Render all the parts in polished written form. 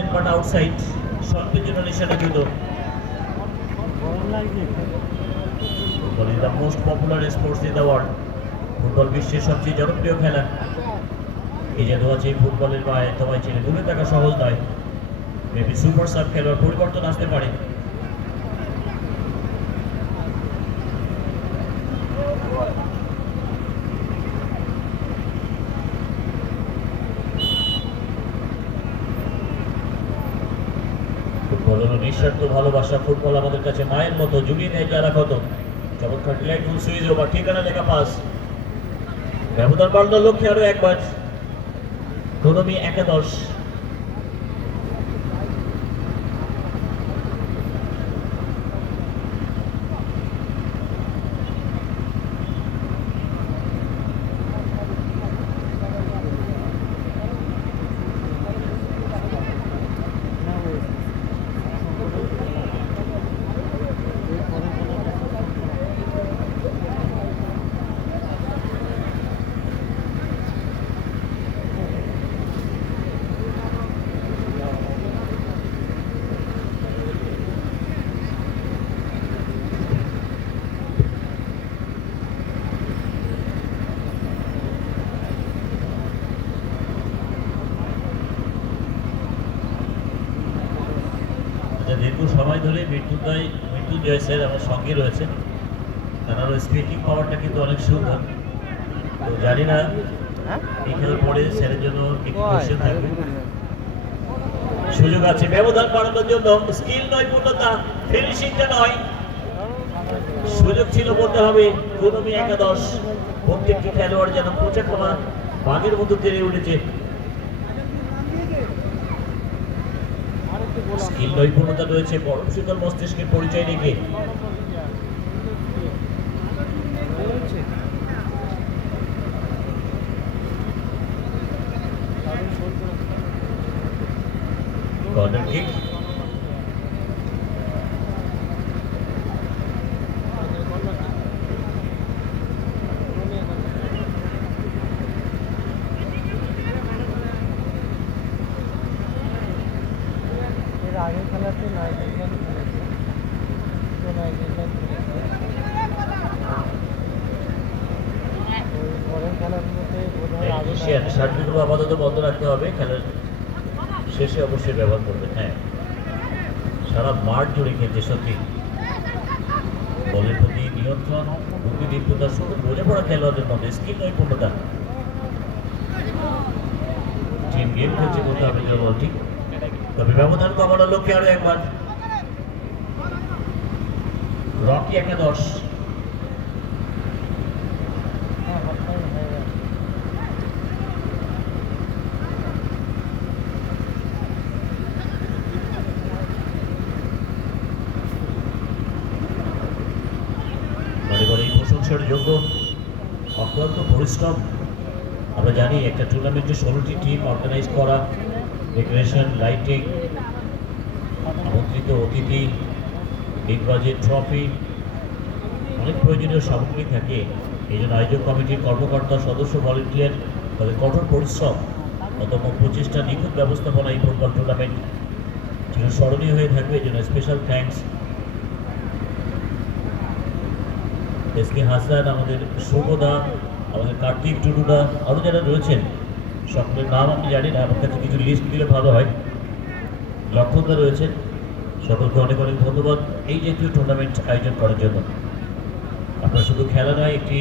intended but outside. শর্টের জন্য নিষেধাজ্ঞিত। Football is the most popular sports in the world. Football বিশ্বের সবচেয়ে জনপ্রিয় খেলা। এই যে দোয়া চেয়ে ফুটবলের পায়ে তোমায় ছেড়ে দূরে থাকা সহজ নয়। মেবি সুপার সাব খেলোয়াড় পরিবর্তন আসতে পারে। ফুটবল হলো নিঃস্বার্থ ভালোবাসা। ফুটবল আমাদের কাছে মায়ের মতো, জুড়িয়ে নেয় যারা কত। চমৎকার ডিলাইটফুল সুইচ ওভার, ঠিকানা লেখা পাস। ব্যবধান বাড়ানোর লক্ষ্যে আরো একবার। ইকোনমি একাদশ। দীর্ঘ সময় ধরে মৃত্যুঞ্জয় স্যার আমার সঙ্গে রয়েছে। তার স্পিকিং পাওয়ারটা কিন্তু অনেক সুন্দর। তো জানি না এই খেলার পরে স্যারের জন্য একটু কোশ্চেন থাকবে। সুযোগ আছে ব্যবধান বাড়ানোর জন্য। স্কিল নয়, পূর্ণতা, ফিনিশিংটা নয়। সুযোগ ছিল বলতে হবে। ইকোনমি একাদশ। প্রত্যেকটি খেলোয়াড় যেন পোচাখামা বাঘের মতো তেড়ে উঠেছে। স্কিল নৈপুণ্যতা রয়েছে, পরম শীতল মস্তিষ্কের পরিচয় রেখে। Corner kick. আগে খেলাতে নাইজেরিয়ান খেলেছে, তো নাইজেরিয়ান খেলেছে ওই পরের খেলাগুলোতে বোধহয় আগে শার্টগুলো আপাতত বন্ধ রাখতে হবে, খেলার শেষে অবশ্যই ব্যবহার করবে। হ্যাঁ, সারা মাঠ জুড়ে খেলছে সত্যি। বলের প্রতি নিয়ন্ত্রণ, বুদ্ধিদীপ্ততা, শুধু বোঝাপড়া খেলোয়াড়দের মধ্যে স্কিল নৈপুণ্যতা। টিম গেম খেলছে করতে হবে বলটি। তবে ব্যবধান কমানোর লক্ষ্যে আরো একবার। রকি একাদশ। এই প্রশংসার যোগ্য অক্লান্ত পরিশ্রম। আমরা জানি একটা টুর্নামেন্টে 16টি টিম অর্গানাইজ করা, ডেকোরেশন, লাইটিং, আমন্ত্রিত অতিথি, বিগ বাজেট ট্রফি, অনেক প্রয়োজনীয় সামগ্রী থাকে। এই জন্য আয়োজক কমিটির কর্মকর্তা, সদস্য, ভলেন্টিয়ার তাদের কঠোর পরিশ্রম, অদম্য প্রচেষ্টা, নিখুঁত ব্যবস্থাপনা এই ফুটবল টুর্নামেন্ট চিরস্মরণীয় হয়ে থাকবে। এই জন্য স্পেশাল থ্যাঙ্কস এসকে হাসান, আমাদের সৌমদা, আমাদের কার্তিক, টুডুদা, আরও যারা রয়েছেন সকলের নাম আমি জানি না, আমার কাছে কিছু লিস্ট দিলে ভালো হয়। লক্ষণদা রয়েছেন, সকলকে অনেক অনেক ধন্যবাদ এই জাতীয় টুর্নামেন্ট আয়োজন করার জন্য। আপনারা শুধু খেলা নয়, একটি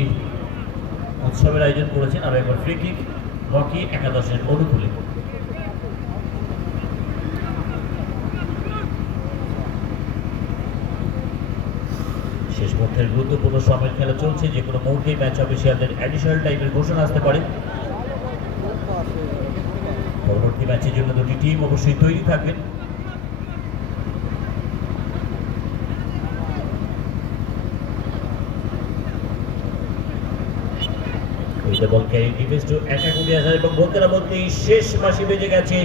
উৎসবের আয়োজন করেছেন। আর একবার ফ্রি কিক রকি একাদশের অনুকূলে। শেষ মুহূর্তের গুরুত্বপূর্ণ সময়ের খেলা চলছে, যে কোনো মুহূর্তেই ম্যাচ অফিসিয়ালদের অ্যাডিশনাল টাইমের ঘোষণা আসতে পারে। পরবর্তী ম্যাচের জন্য দুটি টিম অবশ্যই তৈরি থাকবেন। Ball carry defence to attack উঠে আসার এবং বলতে না বলতেই শেষ বাঁশি বেজে গেছে।